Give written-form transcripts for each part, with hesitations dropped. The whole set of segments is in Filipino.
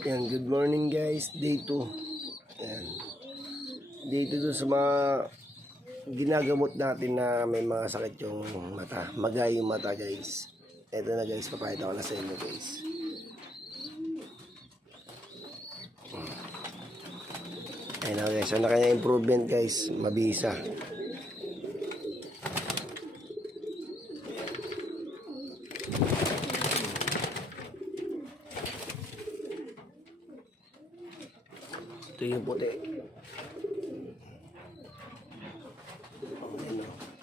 Yan, good morning guys, day 2. Yan. Day 2 dun sa mga ginagamot natin na may mga sakit yung mata. Magay yung mata guys. Eto na guys, papakita ko na sa inyo guys. Ayun na guys, so na kanya improvement guys, mabisa. Ito yung puti.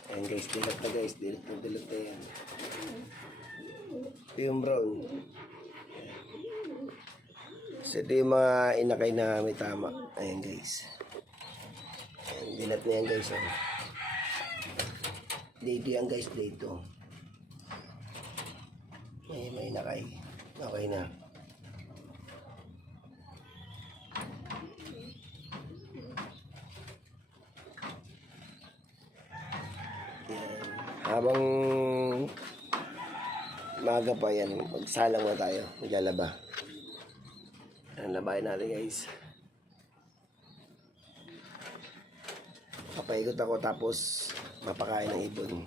Ayan guys, dilat na guys. Dilat na yan. Ito yung brown. So ito yung mga inakay na may tama. Ayan guys. Ayan, dilat na yan guys. Oh. Dito yan guys, dito. May inakay. Okay na. Habang maaga pa yan, magsalang na tayo, maglalaba. Ayan, labahin natin guys. Papaikot ako tapos mapakain ng ibon.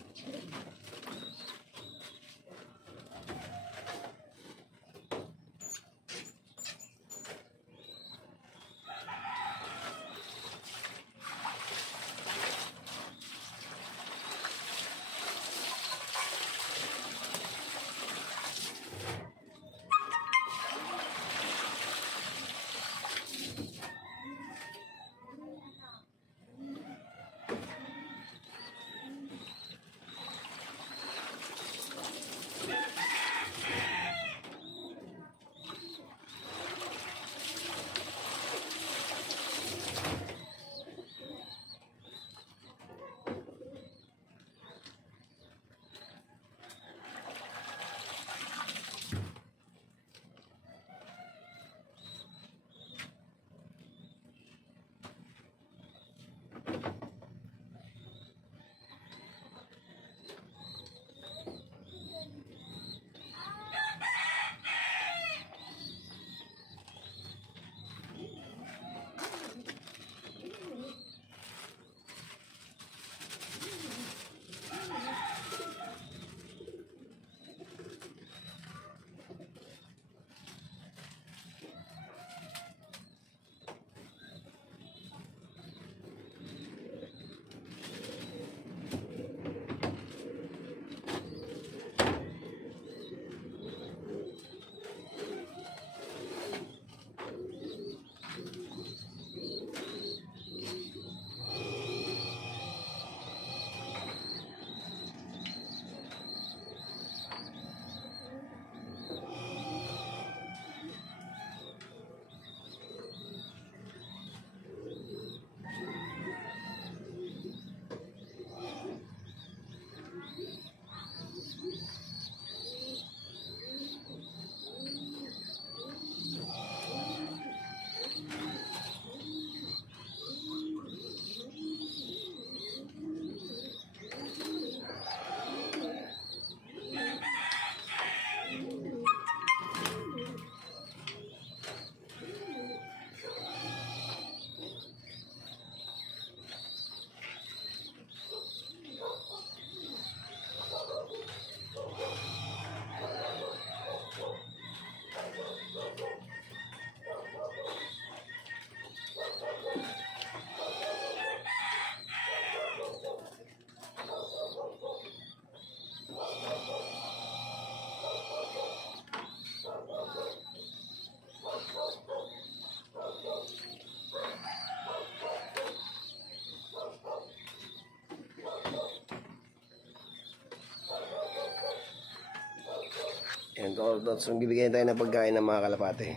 Ayan, so bibigyan tayo ng pagkain ng mga kalapate.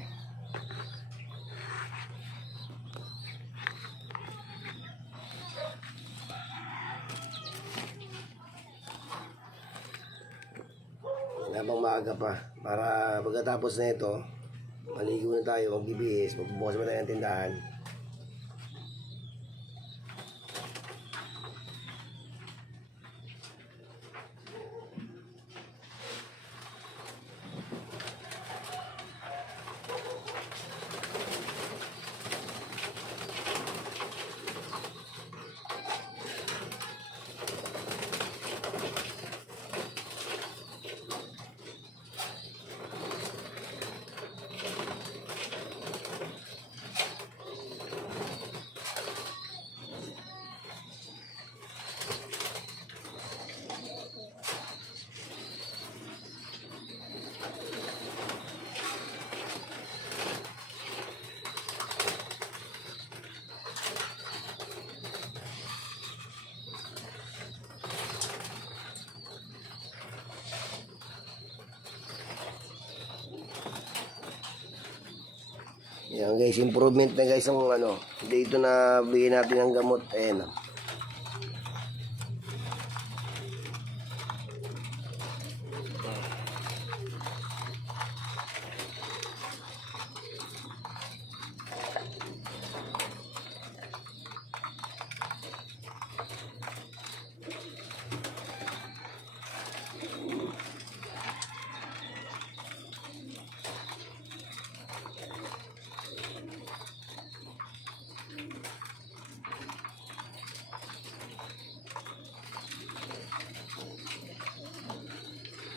Habang maaga pa, para pagkatapos na ito, maligo na tayo, magbibihis, magbubukas pa tayo ng tindahan. Yan guys, improvement na guys ang ano, dito na bigyan natin ng gamot. Ayan.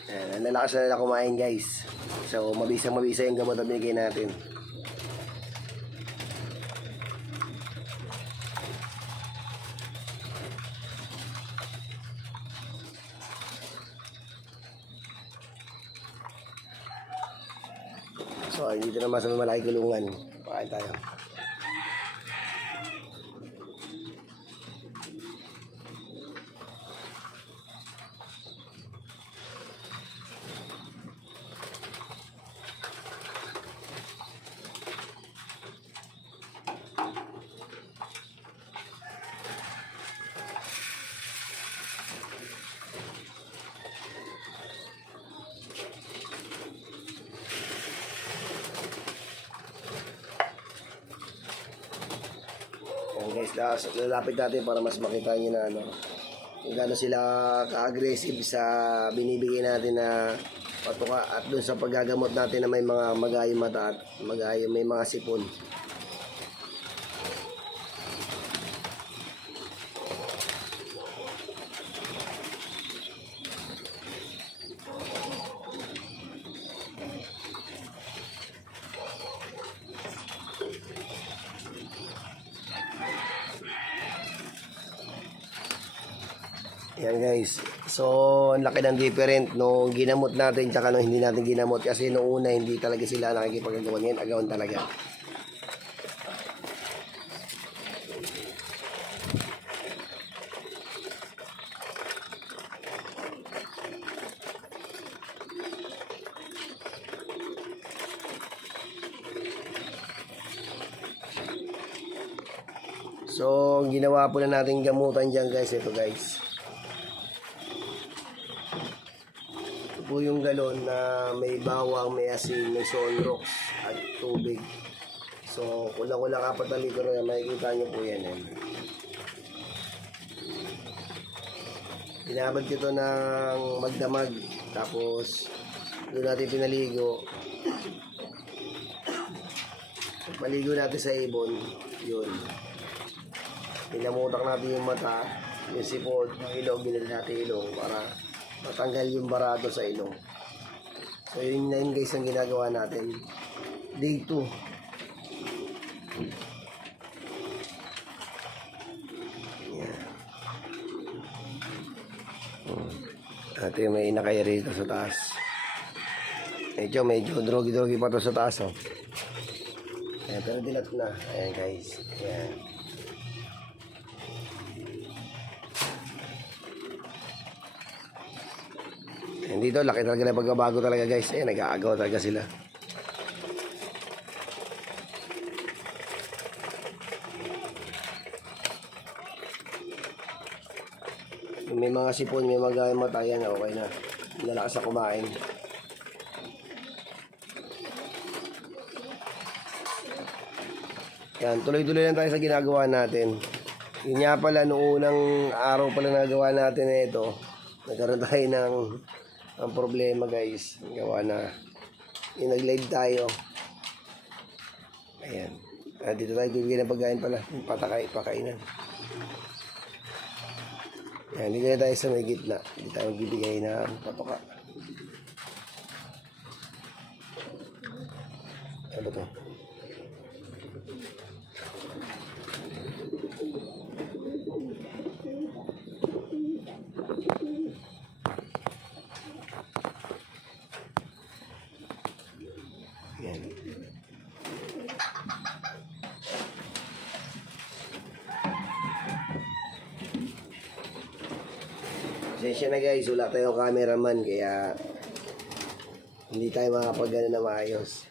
Ayan, nalakas na nila kumain guys. So mabisa yung gamot na binigay natin. So dito naman sa malaki kulungan. Pakain tayo. Guys, lalapit natin para mas makita nyo na ano, kung gaano sila ka-aggressive sa binibigay natin na patuka at dun sa paggagamot natin na may mga magayong mata at may mga sipon. Yan guys. So, ang laki ng different no ginamot natin tsaka no hindi natin ginamot kasi noong una hindi talaga sila nakikipagagawa. Ngayon agawan talaga. So, ginawa po na natin gamutan dyan guys. Ito guys. Po yung galon na may bawang, may asin, may sunrox at tubig. So, kulang-kulang 4 na litro na makikita nyo po yan. Binabad ko ito ng magdamag. Tapos, doon natin pinaligo. Maligo natin sa ibon. Yun. Pinamutak natin yung mata, yung sipon, yung ilong, binili natin ilong para matanggal yung barado sa ilong. So yun na yun guys ang ginagawa natin. Day 2. Yeah. Ate may inakay rito sa taas. Medyo drogi-drogi pa to sa taas. Oh. Ayan, pero dilat na. Ayan guys. Ayan. Dito, laki talaga na pagbabago talaga guys. Ayan, nag-aagaw talaga sila. May mga sipon, may mga matayan, okay na. Nalakas na kumain. Yan, tuloy-tuloy lang tayo sa ginagawa natin. Yun nga pala, noong unang araw pala nagawa natin na ito, nagkaroon tayo ng ang problema guys, gawa na yung nag-live tayo. Ayan. Dito tayo bibigyan ng pagkain pala. Pakainan. Ayan, dito na tayo sa may gitna. Dito tayo magbibigay ng patoka. Ano to? Ayan. Pasensya na guys, wala tayong cameraman kaya hindi tayo makapagana na maayos.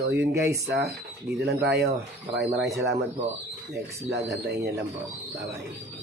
So yun guys, dito lang tayo. Maraming salamat po. Next vlog, hantayin nyo lang po. Bye bye.